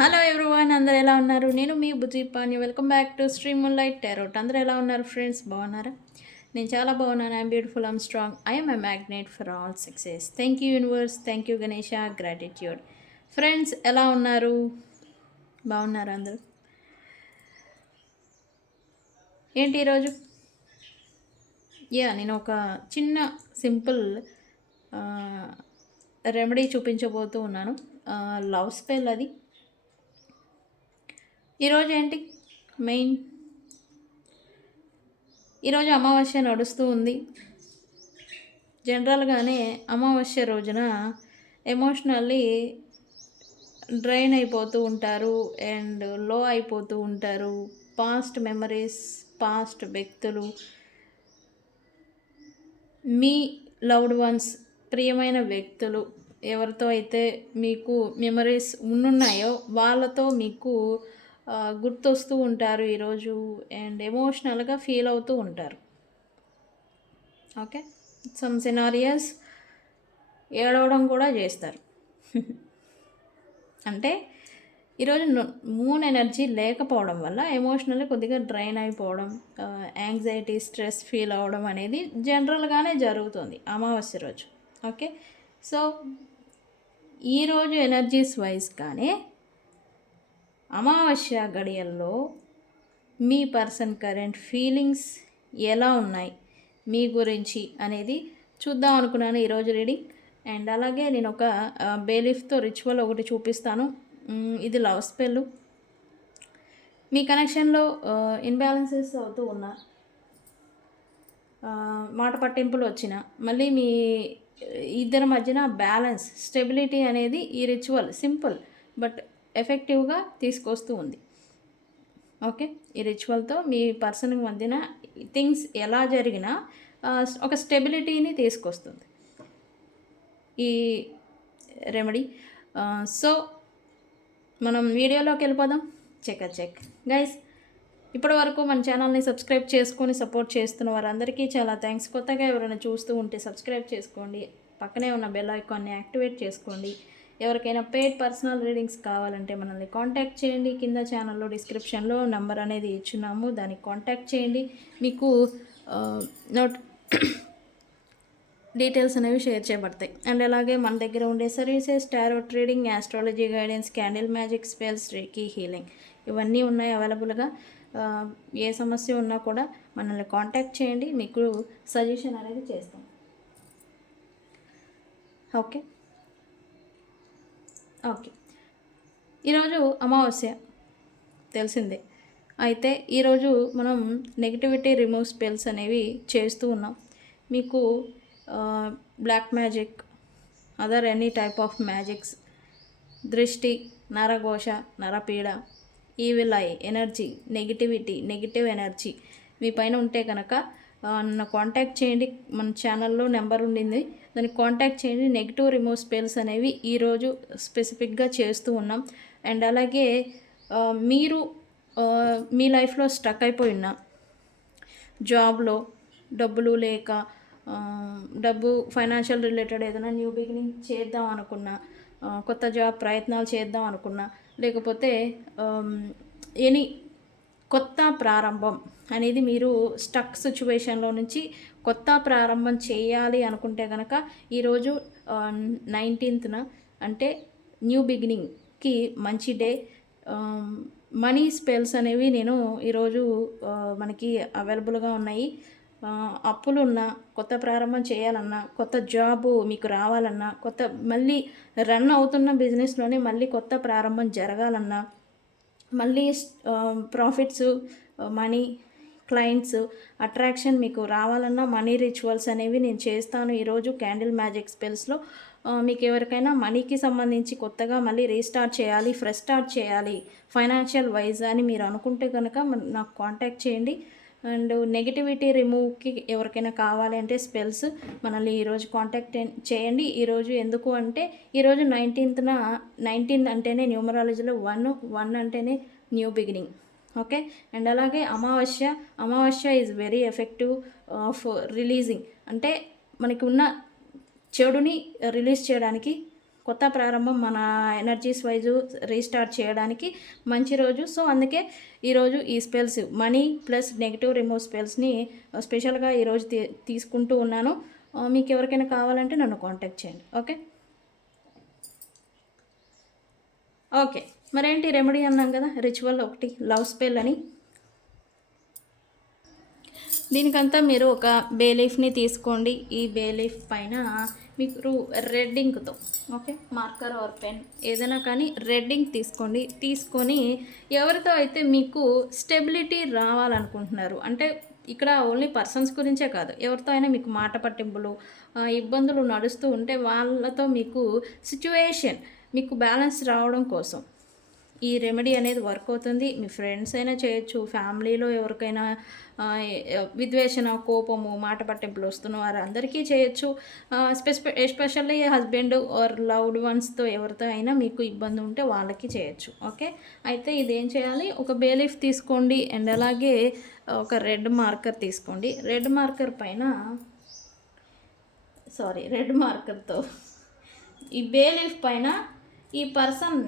Hello everyone అందరు ఎలా ఉన్నారు? నేను మీ Bujji Pani welcome back to stream light tarot అందరూ ఎలా ఉన్నారు ఫ్రెండ్స్ బాగున్నారా? నేను చాలా బాగున్నాను. I'm beautiful I'm strong I'm a magnet for all success thank you universe thank you Ganesha gratitude friends ఎలా ఉన్నారు? బాగున్నారు అందరూ? ఏంటి ఈరోజు? యా నేను ఒక చిన్న సింపుల్ రెమెడీ uh, చూపించబోతూ ఉన్నాను. Uh, లవ్ స్పెల్ అది. ఈరోజు ఏంటి? మెయిన్. ఈరోజు అమావాస్య నడుస్తూ ఉంది. జనరల్గానే అమావాస్య రోజున ఎమోషనల్లీ డ్రైన్ అయిపోతూ ఉంటారు అండ్లో అయిపోతూ ఉంటారు. పాస్ట్ మెమరీస్ పాస్ట్ వ్యక్తులు మీ లవ్డ్ వన్స్ ప్రియమైన వ్యక్తులు ఎవరితో అయితే మీకు మెమరీస్ ఉన్నాయో వాళ్ళతో మీకు గుర్తొస్తూ ఉంటారు ఈరోజు అండ్ ఎమోషనల్గా ఫీల్ అవుతూ ఉంటారు. ఓకే? సమ్ సినారియస్ ఏడవడం కూడా చేస్తారు. అంటే ఈరోజు మూన్ ఎనర్జీ లేకపోవడం వల్ల ఎమోషనల్లీ కొద్దిగా డ్రైన్ అయిపోవడం యాంగ్జైటీ స్ట్రెస్ ఫీల్ అవ్వడం అనేది జనరల్గానే జరుగుతుంది అమావాస్య రోజు. ఓకే? సో ఈరోజు ఎనర్జీస్ వైజ్గానే అమావాస్య గడియల్లో మీ పర్సన్ కరెంట్ ఫీలింగ్స్ ఎలా ఉన్నాయి? మీ గురించి అనేది చూద్దాం అనుకున్నాను ఈరోజు రీడింగ్. అండ్ అలాగే నేను ఒక బేలిఫ్తో రిచువల్ ఒకటి చూపిస్తాను. ఇది లవ్ స్పెల్. మీ కనెక్షన్లో ఇన్బ్యాలెన్సెస్ అవుతూ ఉన్నా మాట పట్టింపులు వచ్చిన మళ్ళీ మీ ఇద్దరి మధ్యన బ్యాలెన్స్ స్టెబిలిటీ అనేది ఈ రిచువల్ సింపుల్ బట్ ఎఫెక్టివ్గా తీసుకొస్తూ ఉంది. ఓకే? ఈ రిచువల్తో మీ పర్సన్ మధ్యన థింగ్స్ ఎలా జరిగినా ఒక స్టెబిలిటీని తీసుకొస్తుంది. ఈ రెమెడీ సో మనం వీడియోలోకి వెళ్ళిపోదాం. Check check. గైస్ ఇప్పటి వరకు మన ఛానల్ని సబ్స్క్రైబ్ చేసుకొని సపోర్ట్ చేస్తున్న వారందరికీ చాలా థ్యాంక్స్. కొత్తగా ఎవరైనా చూస్తూ ఉంటే సబ్స్క్రైబ్ చేసుకోండి. పక్కనే ఉన్న బెల్ ఐకాన్ని యాక్టివేట్ చేసుకోండి. ఎవరికైనా పెయిడ్ పర్సనల్ రీడింగ్స్ కావాలంటే మనల్ని కాంటాక్ట్ చేయండి. కింద ఛానల్లో డిస్క్రిప్షన్లో నెంబర్ అనేది ఇచ్చున్నాము. దానికి కాంటాక్ట్ చేయండి. మీకు నోట్ డీటెయిల్స్ అనేవి షేర్ చేయబడతాయి. అండ్ అలాగే మన దగ్గర ఉండే services tarot trading astrology guidance candle magic spells reiki healing ఇవన్నీ ఉన్నాయి అవైలబుల్గా ఏ సమస్య ఉన్నా కూడా మనల్ని కాంటాక్ట్ చేయండి. మీకు సజెషన్ అనేది చేస్తాం. Okay okay. ఈరోజు అమావాస్య. తెలిసిందే. అయితే ఈరోజు మనం నెగిటివిటీ రిమూవ్ స్పెల్స్ అనేవి చేస్తూ ఉన్నాం. మీకు black magic other any type of magics దృష్టి నరఘోష నరపీడ evil eye energy negativity negative energy మీ పైన ఉంటే కనుక నన్ను కాంటాక్ట్ చేయండి. మన ఛానల్లో నెంబర్ ఉండింది. దాన్ని కాంటాక్ట్ చేయండి. నెగిటివ్ రిమూవ్ స్పెల్స్ అనేవి ఈరోజు స్పెసిఫిక్గా చేస్తూ ఉన్నాం. అండ్ అలాగే మీరు మీ లైఫ్లో స్టక్ అయిపోయి జాబ్లో డబ్బులు లేక డబ్బు ఫైనాన్షియల్ రిలేటెడ్ ఏదైనా న్యూ బిగినింగ్ చేద్దాం అనుకున్నా కొత్త జాబ్ ప్రయత్నాలు చేద్దాం అనుకున్నా లేకపోతే ఎనీ కొత్త ప్రారంభం అనేది మీరు స్టక్ సిచ్యువేషన్లో నుంచి కొత్త ప్రారంభం చేయాలి అనుకుంటే కనుక ఈరోజు నైన్టీన్త్న అంటే న్యూ బిగినింగ్కి మంచి డే మనీ స్పెల్స్ అనేవి నేను ఈరోజు మనకి అవైలబుల్గా ఉన్నాయి. అప్పులు అప్పులున్నా కొత్త ప్రారంభం చేయాలన్నా కొత్త జాబు మీకు రావాలన్నా కొత్త మళ్ళీ రన్ అవుతున్న బిజినెస్లోనే మళ్ళీ కొత్త ప్రారంభం జరగాలన్నా మళ్ళీ ప్రాఫిట్స్ మనీ క్లయింట్స్ అట్రాక్షన్ మీకు రావాలన్నా మనీ రిచువల్స్ అనేవి నేను చేస్తాను ఈరోజు క్యాండిల్ మ్యాజిక్ స్పెల్స్లో మీకు ఎవరికైనా మనీకి సంబంధించి కొత్తగా మళ్ళీ రీస్టార్ట్ చేయాలి ఫ్రెష్ స్టార్ట్ చేయాలి ఫైనాన్షియల్ వైజ్ అని మీరు అనుకుంటే కనుక నాకు కాంటాక్ట్ చేయండి. అండ్ నెగిటివిటీ రిమూవ్కి ఎవరికైనా కావాలి అంటే స్పెల్స్ మనల్ని ఈరోజు కాంటాక్ట్ చేయండి. ఈరోజు ఎందుకు అంటే ఈరోజు నైన్టీన్త్న నైన్టీన్ అంటేనే న్యూమరాలజీలో వన్ వన్ అంటేనే న్యూ బిగినింగ్. ఓకే? అండ్ అలాగే అమావాస్య అమావాస్య is very effective of releasing అంటే మనకి ఉన్న చెడుని రిలీజ్ చేయడానికి కొత్త ప్రారంభం మన ఎనర్జీస్ వైజు రీస్టార్ట్ చేయడానికి మంచి రోజు. సో అందుకే ఈరోజు ఈ spells money plus negative remove స్పెల్స్ని స్పెషల్గా ఈరోజు తీ తీసుకుంటూ ఉన్నాను. Uh, మీకు ఎవరికైనా కావాలంటే నన్ను కాంటాక్ట్ చేయండి. ఓకే ఓకే మరేంటి? రెమెడీ అన్నాం కదా? రిచువల్ ఒకటి లవ్ స్పెల్ అని. దీనికంతా మీరు ఒక బే లీఫ్ని తీసుకోండి. ఈ బే లీఫ్ పైన మీకు రెడ్ ఇంక్తో ఓకే? Marker or pen. ఏదైనా కానీ రెడ్ ఇంక్ తీసుకోండి. తీసుకొని ఎవరితో అయితే మీకు స్టెబిలిటీ రావాలనుకుంటున్నారు అంటే ఇక్కడ ఓన్లీ పర్సన్స్ గురించే కాదు ఎవరితో అయినా మీకు మాట పట్టింపులు ఇబ్బందులు నడుస్తూ ఉంటే వాళ్ళతో మీకు సిచ్యువేషన్ మీకు బ్యాలెన్స్ రావడం కోసం ఈ రెమెడీ అనేది వర్క్ అవుతుంది. మీ ఫ్రెండ్స్ అయినా చేయొచ్చు. ఫ్యామిలీలో ఎవరికైనా విద్వేషణ కోపము మాట పట్టింపులు వస్తున్న వారందరికీ చేయొచ్చు. స్పెసిఫి ఎస్పెషల్లీ హస్బెండ్ ఆర్ లవ్డ్ వన్స్తో ఎవరితో అయినా మీకు ఇబ్బంది ఉంటే వాళ్ళకి చేయొచ్చు. ఓకే? అయితే ఇదేం చేయాలి? ఒక బేలీఫ్ తీసుకోండి అండ్ అలాగే ఒక రెడ్ మార్కర్ తీసుకోండి. రెడ్ మార్కర్ పైన సారీ రెడ్ మార్కర్తో ఈ బేలీఫ్ పైన ఈ పర్సన్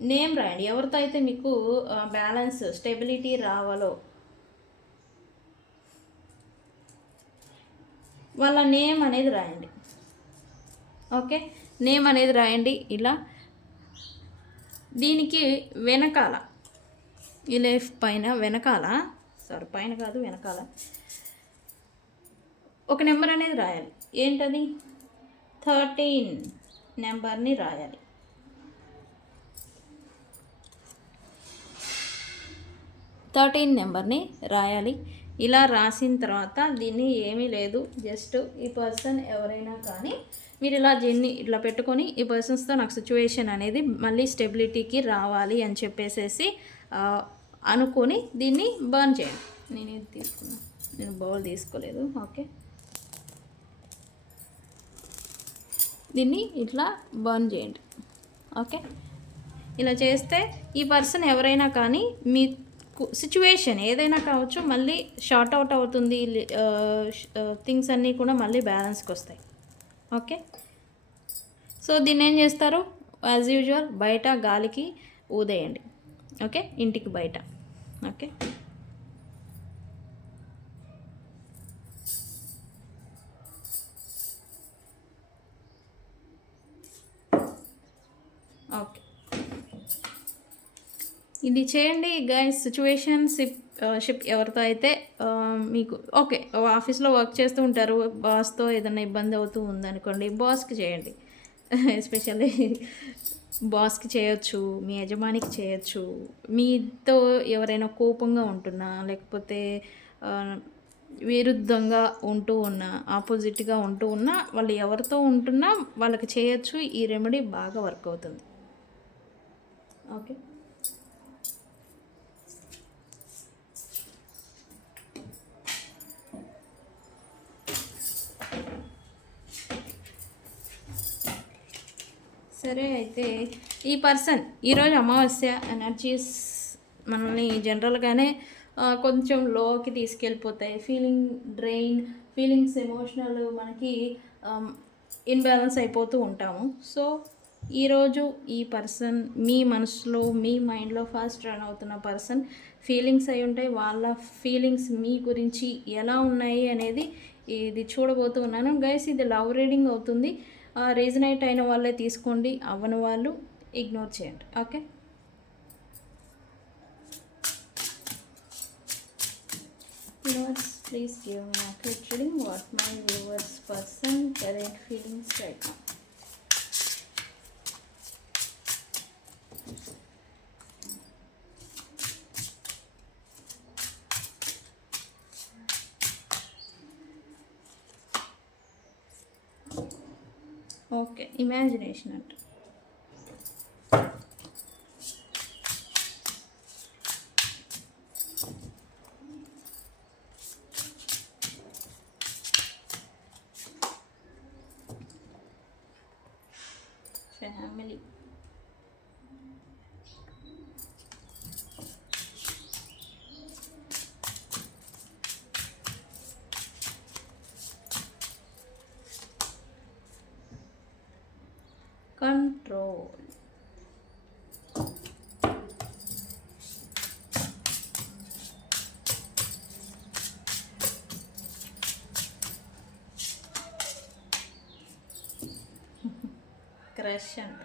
నేమ్ రాయండి. ఎవరితో అయితే మీకు బ్యాలెన్స్ స్టెబిలిటీ రావాలో వాళ్ళ నేమ్ అనేది రాయండి. ఓకే? నేమ్ అనేది రాయండి. ఇలా. దీనికి వెనకాల ఈ లైఫ్ పైన వెనకాల సారీ పైన కాదు వెనకాల ఒక నెంబర్ అనేది రాయాలి. ఏంటది? థర్టీన్ నెంబర్ని రాయాలి. థర్టీన్ నెంబర్ని రాయాలి. ఇలా రాసిన తర్వాత దీన్ని ఏమీ లేదు. జస్ట్ ఈ పర్సన్ ఎవరైనా కానీ మీరు ఇలా దీన్ని ఇట్లా పెట్టుకొని ఈ పర్సన్స్తో నాకు సిచ్యువేషన్ అనేది మళ్ళీ స్టెబిలిటీకి రావాలి అని చెప్పేసేసి అనుకొని దీన్ని బర్న్ చేయండి. నేను ఇది తీసుకున్నాను నేను బౌల్ తీసుకోలేదు. ఓకే. దీన్ని ఇట్లా బర్న్ చేయండి. ఓకే. ఇలా చేస్తే ఈ పర్సన్ ఎవరైనా కానీ మీ సిచ్యువేషన్ ఏదైనా కావచ్చు మళ్ళీ షార్ట్ అవుట్ అవుతుంది థింగ్స్ అన్నీ కూడా మళ్ళీ బ్యాలెన్స్కి వస్తాయి. ఓకే? సో దీన్ని ఏం చేస్తారు? యాజ్ యూజువల్ బయట గాలికి ఊదేయండి. ఓకే? ఇంటికి బయట. Okay okay? ఇది చేయండి గైస్ సిచ్యువేషన్ షిప్ షిప్ ఎవరితో అయితే uh, మీకు ఓకే ఆఫీస్లో వర్క్ చేస్తూ ఉంటారు బాస్తో ఏదైనా ఇబ్బంది అవుతూ ఉందనుకోండి బాస్కి చేయండి. ఎస్పెషల్లీ బాస్కి చేయొచ్చు మీ యజమానికి చేయొచ్చు. మీతో ఎవరైనా కోపంగా ఉంటున్నా లేకపోతే uh, విరుద్ధంగా ఉంటూ ఉన్నా ఆపోజిట్గా ఉంటూ ఉన్నా వాళ్ళు ఎవరితో ఉంటున్నా వాళ్ళకి చేయొచ్చు ఈ రెమెడీ బాగా వర్క్ అవుతుంది. ఓకే సరే అయితే ఈ పర్సన్ ఈరోజు అమావాస్య ఎనర్జీస్ మనల్ని జనరల్గానే కొంచెం లోకి తీసుకెళ్ళిపోతాయి. ఫీలింగ్ డ్రెయిన్ ఫీలింగ్స్ ఎమోషనల్ మనకి um, ఇన్బ్యాలెన్స్ అయిపోతూ ఉంటాము. సో ఈరోజు ఈ పర్సన్ మీ మనసులో మీ మైండ్లో ఫస్ట్ రన్ అవుతున్న పర్సన్ ఫీలింగ్స్ అయి ఉంటాయి. వాళ్ళ ఫీలింగ్స్ మీ గురించి ఎలా ఉన్నాయి అనేది ఇది చూడబోతున్నాను గైస్ ఇది లవ్ రీడింగ్ అవుతుంది. రీజనైట్ అయిన వాళ్ళే తీసుకోండి అవ్వని వాళ్ళు ఇగ్నోర్ చేయండి. Okay? Please give my what my yours person current feelings right okay imagination అంట క్రష్ అంట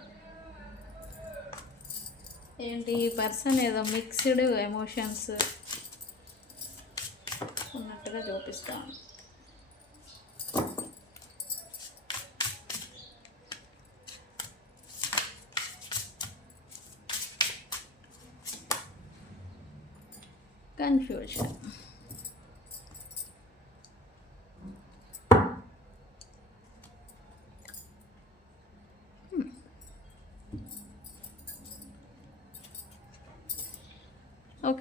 ఏంటి ఈ పర్సన్ ఏదో మిక్స్డ్ ఎమోషన్స్ ఉన్నట్టుగా చూపిస్తాను కన్ఫ్యూషన్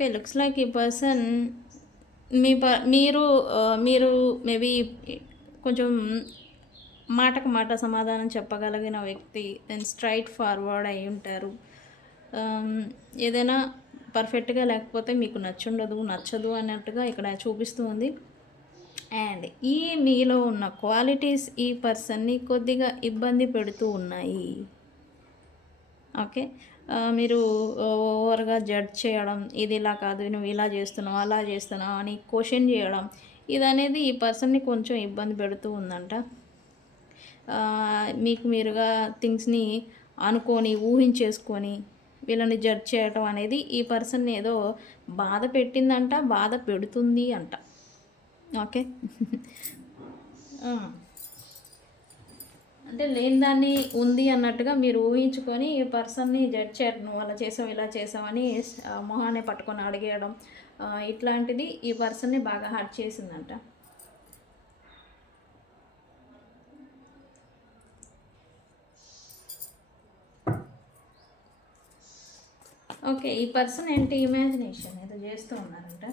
ఓకే లుక్స్ లైక్ ఈ పర్సన్ మీ ప మీరు మీరు మేబీ కొంచెం మాటకు మాట సమాధానం చెప్పగలిగిన వ్యక్తి దెన్ స్ట్రైట్ ఫార్వర్డ్ అయి ఉంటారు. ఏదైనా పర్ఫెక్ట్గా లేకపోతే మీకు నచ్చుండదు నచ్చదు అన్నట్టుగా ఇక్కడ చూపిస్తూ ఉంది. అండ్ ఈ మీలో ఉన్న క్వాలిటీస్ ఈ పర్సన్ని కొద్దిగా ఇబ్బంది పెడుతూ ఉన్నాయి. ఓకే మీరు ఓవర్గా జడ్జ్ చేయడం ఇది ఇలా కాదు నువ్వు ఇలా చేస్తున్నావు అలా చేస్తున్నావు అని క్వశ్చన్ చేయడం ఇది అనేది ఈ పర్సన్ని కొంచెం ఇబ్బంది పెడుతూ ఉందంట. మీకు మీరుగా థింగ్స్ని అనుకొని ఊహించేసుకొని వీళ్ళని జడ్జ్ చేయటం అనేది ఈ పర్సన్ ఏదో బాధ పెట్టిందంట బాధ పెడుతుంది అంట. ఓకే? అంటే లేని దాన్ని ఉంది అన్నట్టుగా మీరు ఊహించుకొని ఈ పర్సన్ని జడ్జ్ చేయడం నువ్వు అలా చేసావు ఇలా చేసావని మొహాన్ని పట్టుకొని అడిగేయడం ఇట్లాంటిది ఈ పర్సన్ని బాగా హర్ట్ చేసిందంట. ఓకే ఈ పర్సన్ ఏంటి? ఇమాజినేషన్ ఏదో చేస్తూ ఉన్నారంట.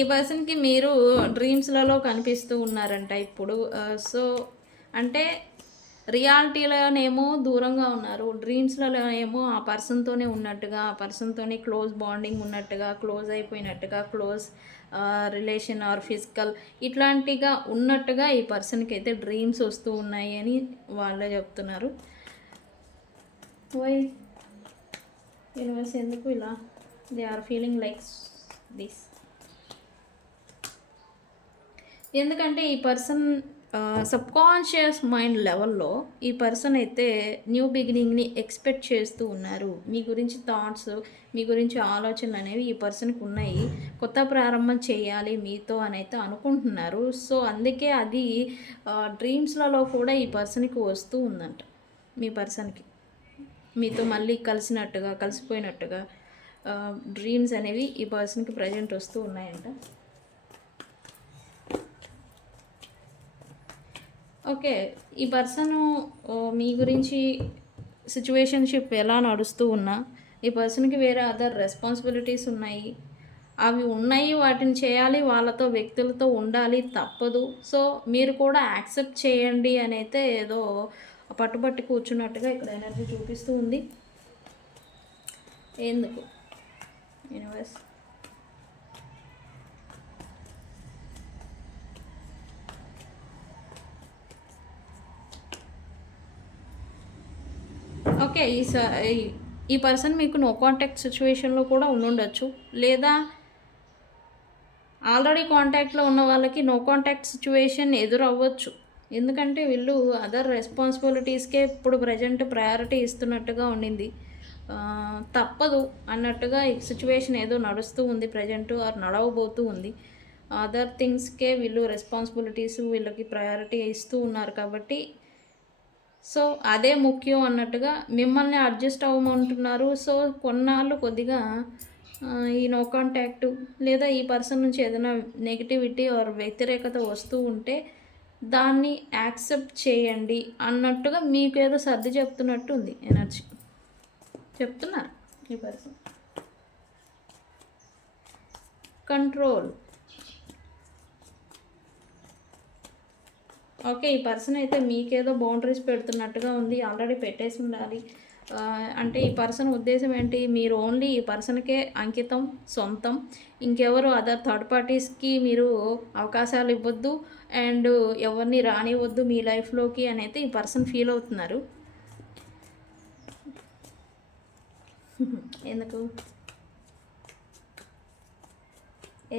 ఈ పర్సన్కి మీరు డ్రీమ్స్లలో కనిపిస్తూ ఉన్నారంట ఇప్పుడు. సో అంటే రియాలిటీలోనేమో దూరంగా ఉన్నారు. డ్రీమ్స్లలో ఏమో ఆ పర్సన్తోనే ఉన్నట్టుగా ఆ పర్సన్తోనే క్లోజ్ బాండింగ్ ఉన్నట్టుగా క్లోజ్ అయిపోయినట్టుగా క్లోజ్ రిలేషన్ ఆర్ ఫిజికల్ ఇట్లాంటిగా ఉన్నట్టుగా ఈ పర్సన్కి అయితే డ్రీమ్స్ వస్తూ ఉన్నాయి అని వాళ్ళే చెప్తున్నారు. వై యూనివర్స్ ఎందుకు ఇలా? They are feeling like this ఎందుకంటే ఈ పర్సన్ సబ్కాన్షియస్ మైండ్ లెవెల్లో ఈ పర్సన్ అయితే న్యూ బిగినింగ్ని ఎక్స్పెక్ట్ చేస్తూ ఉన్నారు. మీ గురించి థాట్స్ మీ గురించి ఆలోచనలు అనేవి ఈ పర్సన్కి ఉన్నాయి. కొత్త ప్రారంభం చేయాలి మీతో అని అయితే అనుకుంటున్నారు. సో అందుకే అది డ్రీమ్స్లలో కూడా ఈ పర్సన్కి వస్తూ ఉందంట. మీ పర్సన్కి. మీతో మళ్ళీ కలిసినట్టుగా కలిసిపోయినట్టుగా డ్రీమ్స్ అనేవి ఈ పర్సన్కి ప్రజెంట్ వస్తూ ఉన్నాయంట. ఓకే ఈ పర్సన్ మీ గురించి సిచ్యువేషన్షిప్ ఎలా నడుస్తూ ఉన్నా ఈ పర్సన్కి వేరే అదర్ రెస్పాన్సిబిలిటీస్ ఉన్నాయి అవి ఉన్నాయి వాటిని చేయాలి వాళ్ళతో వ్యక్తులతో ఉండాలి తప్పదు. సో మీరు కూడా యాక్సెప్ట్ చేయండి అని అయితే ఏదో పట్టుబట్టి కూర్చున్నట్టుగా ఇక్కడ ఎనర్జీ చూపిస్తూ ఉంది. ఎందుకు? యూనివర్స్ ఓకే ఈ స- ఈ- ఈ పర్సన్ మీకు నో కాంటాక్ట్ సిచ్యువేషన్లో కూడా ఉండుండొచ్చు. లేదా ఆల్రెడీ కాంటాక్ట్లో ఉన్న వాళ్ళకి నో కాంటాక్ట్ సిచ్యువేషన్ ఎదురవ్వచ్చు. ఎందుకంటే వీళ్ళు అదర్ రెస్పాన్సిబిలిటీస్కే ఇప్పుడు ప్రజెంట్ ప్రయారిటీ ఇస్తున్నట్టుగా ఉండింది. తప్పదు అన్నట్టుగా ఈ సిచ్యువేషన్ ఏదో నడుస్తూ ఉంది ప్రజెంట్ ఆర్ నడవబోతూ ఉంది. అదర్ థింగ్స్కే వీళ్ళు రెస్పాన్సిబిలిటీస్ వీళ్ళకి ప్రయారిటీ ఇస్తూ ఉన్నారు కాబట్టి సో అదే ముఖ్యం అన్నట్టుగా మిమ్మల్ని అడ్జస్ట్ అవ్వమంటున్నారు. సో కొన్నాళ్ళు కొద్దిగా ఈ నో కాంటాక్ట్ లేదా ఈ పర్సన్ నుంచి ఏదైనా నెగిటివిటీ ఆర్ వ్యతిరేకత వస్తూ ఉంటే దాన్ని యాక్సెప్ట్ చేయండి అన్నట్టుగా మీకు ఏదో సర్ది చెప్తున్నట్టు ఉంది ఎనర్జీ. చెప్తున్నారు ఈ పర్సన్. కంట్రోల్. ఓకే ఈ పర్సన్ అయితే మీకేదో బౌండరీస్ పెడుతున్నట్టుగా ఉంది ఆల్రెడీ పెట్టేసి ఉండాలి. అంటే ఈ పర్సన్ ఉద్దేశం ఏంటి? మీరు ఓన్లీ ఈ పర్సన్కే అంకితం సొంతం. ఇంకెవరు అదర్ థర్డ్ పార్టీస్కి మీరు అవకాశాలు ఇవ్వద్దు అండ్ ఎవరిని రానివ్వద్దు మీ లైఫ్లోకి అని అయితే ఈ పర్సన్ ఫీల్ అవుతున్నారు. ఎందుకు?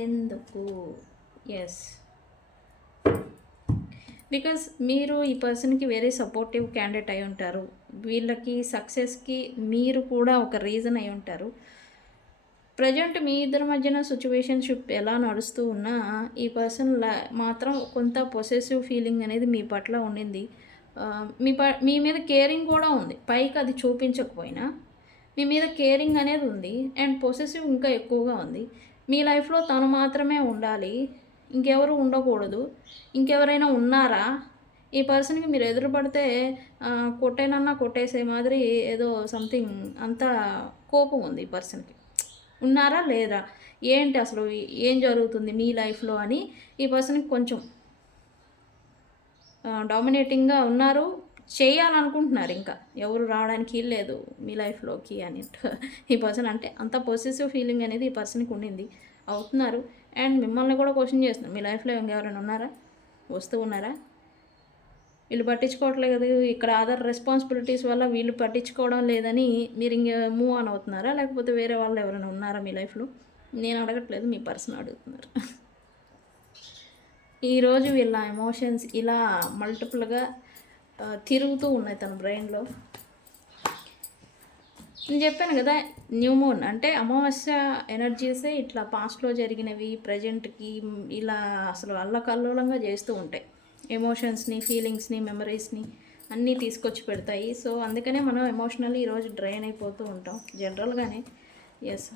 ఎందుకు? ఎస్ బికాస్ మీరు ఈ పర్సన్కి వెరీ సపోర్టివ్ క్యాండిడేట్ అయి ఉంటారు. వీళ్ళకి సక్సెస్కి మీరు కూడా ఒక రీజన్ అయి ఉంటారు. ప్రజెంట్ మీ ఇద్దరి మధ్యన సిచ్యువేషన్షిప్ ఎలా నడుస్తూ ఉన్నా ఈ పర్సన్ మాత్రం కొంత పొసెసివ్ ఫీలింగ్ అనేది మీ పట్ల ఉండింది. మీ ప మీ మీద కేరింగ్ కూడా ఉంది. పైకి అది చూపించకపోయినా మీ మీద కేరింగ్ అనేది ఉంది. అండ్ పొసెసివ్ ఇంకా ఎక్కువగా ఉంది. మీ లైఫ్లో తను మాత్రమే ఉండాలి. ఇంకెవరు ఉండకూడదు. ఇంకెవరైనా ఉన్నారా? ఈ పర్సన్కి మీరు ఎదురుపడితే కొట్టేనన్నా కొట్టేసే మాదిరి ఏదో సంథింగ్ అంత కోపం ఉంది ఈ పర్సన్కి. ఉన్నారా? లేదా? ఏంటి అసలు ఏం జరుగుతుంది మీ లైఫ్లో అని ఈ పర్సన్కి కొంచెం డామినేటింగ్గా ఉన్నారు. చేయాలనుకుంటున్నారు ఇంకా. ఎవరు రావడానికి లేదు మీ లైఫ్లోకి అని ఈ పర్సన్ అంటే అంత పొసిసివ్ ఫీలింగ్ అనేది ఈ పర్సన్కి ఉండింది. అవుతున్నారు. అండ్ మిమ్మల్ని కూడా క్వశ్చన్ చేస్తున్నాను మీ లైఫ్లో ఇంకెవరైనా ఉన్నారా? వస్తూ ఉన్నారా? వీళ్ళు పట్టించుకోవట్లేదు కదా. ఇక్కడ అదర్ రెస్పాన్సిబిలిటీస్ వల్ల వీళ్ళు పట్టించుకోవడం లేదని మీరు ఇంక మూవ్ ఆన్ అవుతున్నారా? లేకపోతే వేరే వాళ్ళు ఎవరైనా ఉన్నారా మీ లైఫ్లో? నేను అడగట్లేదు మీ పర్సన్ అడుగుతున్నారు. ఈరోజు వీళ్ళ ఎమోషన్స్ ఇలా మల్టిపుల్గా తిరుగుతూ ఉన్నాయి తన బ్రెయిన్లో నేను చెప్పాను కదా న్యూ మూన్ అంటే అమావాస్య ఎనర్జీసే ఇట్లా పాస్ట్లో జరిగినవి ప్రజెంట్కి ఇలా అసలు అల్లకల్లోలంగా చేస్తూ ఉంటాయి. ఎమోషన్స్ని ఫీలింగ్స్ని మెమరీస్ని అన్నీ తీసుకొచ్చి పెడతాయి. సో అందుకనే మనం ఎమోషనల్లీ ఈరోజు డ్రైన్ అయిపోతూ ఉంటాం జనరల్గానే ఎస్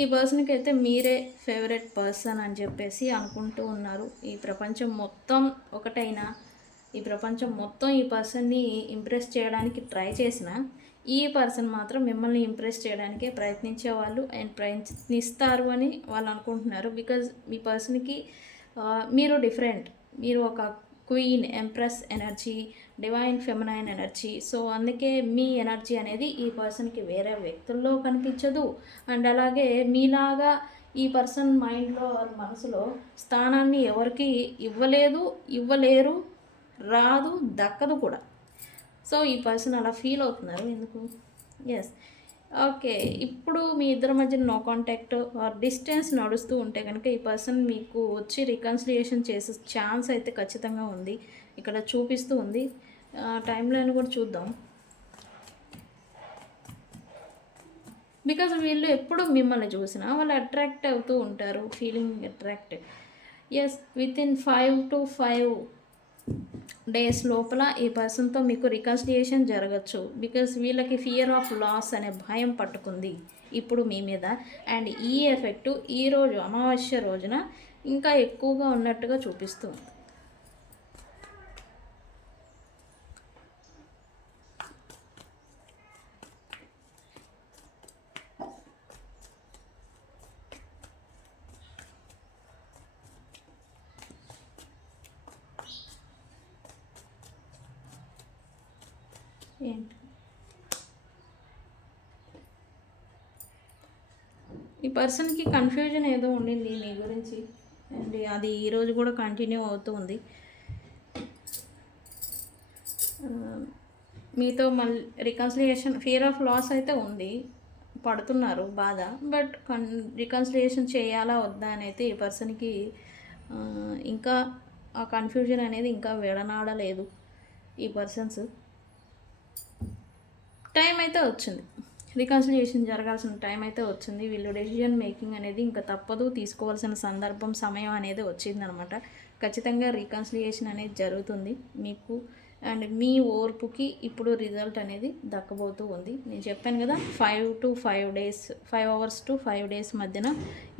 ఈ పర్సన్కి అయితే మీరే ఫేవరెట్ పర్సన్ అని చెప్పేసి అనుకుంటూ ఉన్నారు. ఈ ప్రపంచం మొత్తం ఒకటైనా ఈ ప్రపంచం మొత్తం ఈ పర్సన్ని ఇంప్రెస్ చేయడానికి ట్రై చేసిన ఈ పర్సన్ మాత్రం మిమ్మల్ని ఇంప్రెస్ చేయడానికే ప్రయత్నించే వాళ్ళు అండ్ ప్రయత్నిస్తారు అని వాళ్ళు అనుకుంటున్నారు. బికాజ్ మీ పర్సన్కి మీరు డిఫరెంట్. మీరు ఒక queen empress energy divine feminine energy. So అందుకే మీ ఎనర్జీ అనేది ఈ పర్సన్కి వేరే వ్యక్తుల్లో కనిపించదు. అండ్ అలాగే మీలాగా ఈ పర్సన్ మైండ్లో మనసులో స్థానాన్ని ఎవరికి ఇవ్వలేదు ఇవ్వలేరు. రాదు దక్కదు కూడా. సో ఈ పర్సన్ అలా ఫీల్ అవుతున్నారు. ఎందుకు? ఎస్ ఓకే ఇప్పుడు మీ ఇద్దరి మధ్య నో కాంటాక్ట్ ఆర్ డిస్టెన్స్ నడుస్తూ ఉంటే కనుక ఈ పర్సన్ మీకు వచ్చి రికన్సిలియేషన్ చేసే ఛాన్స్ అయితే ఖచ్చితంగా ఉంది. ఇక్కడ చూపిస్తూ ఉంది. టైం లైన్ కూడా చూద్దాం. బికాజ్ వీళ్ళు ఎప్పుడు మిమ్మల్ని చూసినా వాళ్ళు అట్రాక్ట్ అవుతూ ఉంటారు. Feeling attracts within five to five days లోపల ఈ పర్సన్తో మీకు రికన్సిలియేషన్ జరగచ్చు. బికాస్ వీళ్ళకి ఫియర్ ఆఫ్ లాస్ అనే భయం పట్టుకుంది ఇప్పుడు మీ మీద. అండ్ ఈ ఎఫెక్ట్ ఈ రోజు అమావాస్య రోజున ఇంకా ఎక్కువగా ఉన్నట్టుగా చూపిస్తుంది ఏంటి ఈ పర్సన్కి కన్ఫ్యూజన్ ఏదో ఉండింది మీ గురించి. అండ్ అది ఈరోజు కూడా కంటిన్యూ అవుతుంది మీతో మళ్ళీ రికన్సిలియేషన్ ఫియర్ ఆఫ్ లాస్ అయితే ఉంది. పడుతున్నారు బాధ. బట్ కన్ రికన్సిలియేషన్ చేయాలా వద్దా అని అయితే ఈ పర్సన్కి ఇంకా ఆ కన్ఫ్యూజన్ అనేది ఇంకా విడనాడలేదు ఈ పర్సన్స్. టైం అయితే వచ్చింది. రికన్సిలియేషన్ జరగాల్సిన టైం అయితే వచ్చింది. వీళ్ళు డెసిజన్ మేకింగ్ అనేది ఇంకా తప్పదు. తీసుకోవాల్సిన సందర్భం సమయం అనేది వచ్చిందనమాట. ఖచ్చితంగా రికన్సిలియేషన్ అనేది జరుగుతుంది. మీకు అండ్ మీ ఓర్పుకి ఇప్పుడు రిజల్ట్ అనేది దక్కబోతూ ఉంది. నేను చెప్పాను కదా five to five days five hours to five days మధ్యన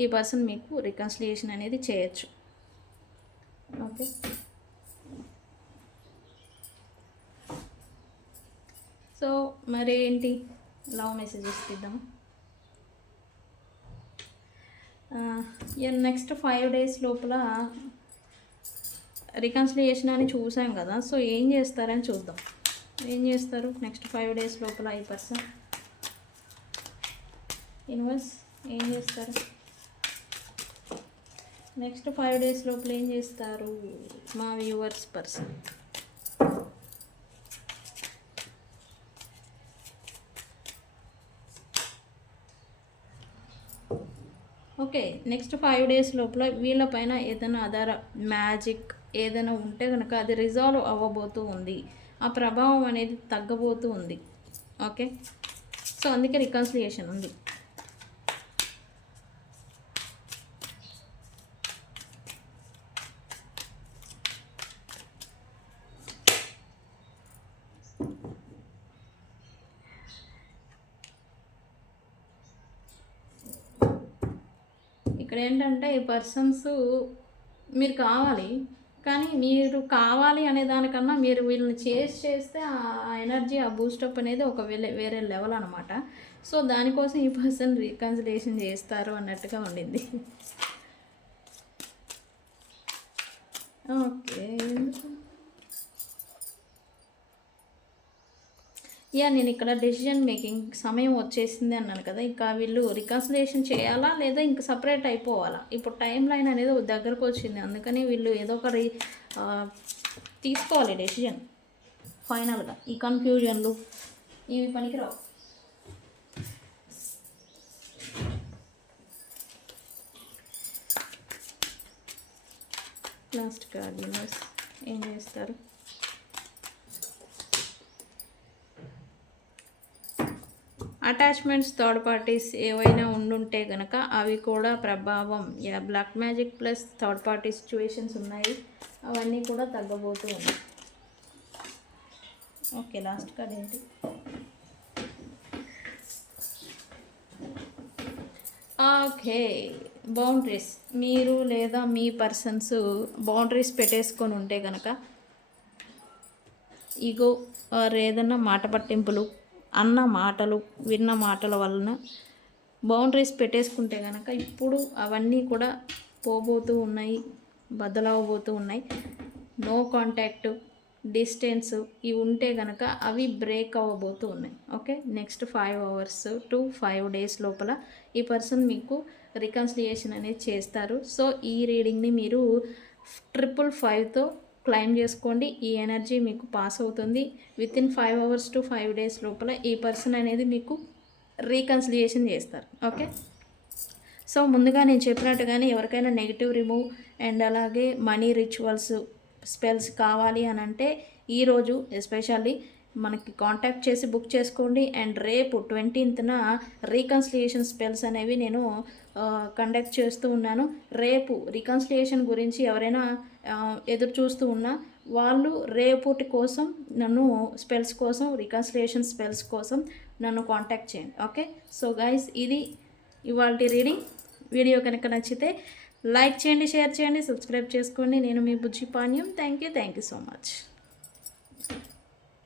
ఈ పర్సన్ మీకు రికన్సిలియేషన్ అనేది చేయొచ్చు. ఓకే సో మరి ఏంటి లవ్ మెసేజెస్ తీద్దాం నెక్స్ట్ ఫైవ్ డేస్ లోపల రికన్సిలియేషన్ అని చూసాం కదా సో ఏం చేస్తారని చూద్దాం. ఏం చేస్తారు? నెక్స్ట్ ఫైవ్ డేస్ లోపల ఈ పర్సన్ ఇన్వర్స్ ఏం చేస్తారు? నెక్స్ట్ ఫైవ్ డేస్ లోపల ఏం చేస్తారు? మా viewers person okay next five days లోపల వీళ్ళపైన ఏదైనా అదర్ మ్యాజిక్ ఏదైనా ఉంటే కనుక అది రిజాల్వ్ అవ్వబోతూ ఉంది. ఆ ప్రభావం అనేది తగ్గబోతూ ఉంది. ఓకే? సో అందుకే రికన్సిలియేషన్ ఉంది. ఏంటంటే ఈ పర్సన్స్ మీరు కావాలి కానీ మీరు కావాలి అనే దానికన్నా మీరు వీళ్ళని చేసి చేస్తే ఆ ఎనర్జీ ఆ బూస్టప్ అనేది ఒక వేరే వేరే లెవెల్ అనమాట సో దానికోసం ఈ పర్సన్ రీకన్సిలేషన్ చేస్తారు అన్నట్టుగా ఉండింది. ఓకే. యా నేను ఇక్కడ డెసిషన్ మేకింగ్ సమయం వచ్చేసింది అన్నాను కదా. ఇంకా వీళ్ళు రికన్సిలేషన్ చేయాలా లేదా ఇంకా సపరేట్ అయిపోవాలా? ఇప్పుడు టైం లైన్ అనేది దగ్గరకు వచ్చింది. అందుకని వీళ్ళు ఏదో ఒక రీ తీసుకోవాలి డెసిషన్ ఫైనల్గా ఈ కన్ఫ్యూజన్లు ఇవి పనికిరావు. లాస్ట్ కార్డ్ ఏం చేస్తారు? అటాచ్మెంట్స్ థర్డ్ పార్టీస్ ఏవైనా ఉండుంటే కనుక అవి కూడా ప్రభావం ఇలా black magic plus third party situations ఉన్నాయి. అవన్నీ కూడా తగ్గబోతూ ఉన్నాయి. ఓకే లాస్ట్ కార్డ్ ఏంటి? ఓకే బౌండరీస్ మీరు లేదా మీ పర్సన్స్ బౌండరీస్ పెట్టేసుకొని ఉంటే కనుక ఈగో ఏదన్నా మాట పట్టింపులు అన్న మాటలు విన్న మాటల వలన బౌండరీస్ పెట్టేసుకుంటే కనుక ఇప్పుడు అవన్నీ కూడా పోబోతూ ఉన్నాయి బదలవబోతూ ఉన్నాయి. నో కాంటాక్ట్ డిస్టెన్స్ ఇవి ఉంటే కనుక అవి బ్రేక్ అవ్వబోతూ ఉన్నాయి. Okay? Next five hours to five days లోపల ఈ పర్సన్ మీకు రికన్సిలియేషన్ అనేది చేస్తారు. సో ఈ రీడింగ్ని మీరు ట్రిపుల్ ఫైవ్తో క్లైమ్ చేసుకోండి. ఈ ఎనర్జీ మీకు పాస్ అవుతుంది. Within five hours to five days లోపల ఈ పర్సన్ అనేది మీకు రీకన్సిలియేషన్ చేస్తారు. ఓకే? సో ముందుగా నేను చెప్పినట్టుగానే ఎవరికైనా నెగిటివ్ రిమూవ్ అండ్ అలాగే మనీ రిచువల్స్ స్పెల్స్ కావాలి అని అంటే ఈరోజు ఎస్పెషల్లీ మనకి కాంటాక్ట్ చేసి బుక్ చేసుకోండి. అండ్ రేపు ట్వంటీన్త్న రీకన్సిలియేషన్ స్పెల్స్ అనేవి నేను కండక్ట్ చేస్తూ ఉన్నాను. రేపు రికన్సిలియేషన్ గురించి ఎవరైనా ఎదురు చూస్తూ ఉన్నా వాళ్ళు రేపటి కోసం నన్ను స్పెల్స్ కోసం రికన్సిలియేషన్ స్పెల్స్ కోసం నన్ను కాంటాక్ట్ చేయండి. ఓకే సో గైస్ ఇది ఇవాళ రీడింగ్ వీడియో కనుక నచ్చితే లైక్ చేయండి షేర్ చేయండి సబ్స్క్రైబ్ చేసుకోండి. నేను మీ Bujji Panyam. Thank you thank you so much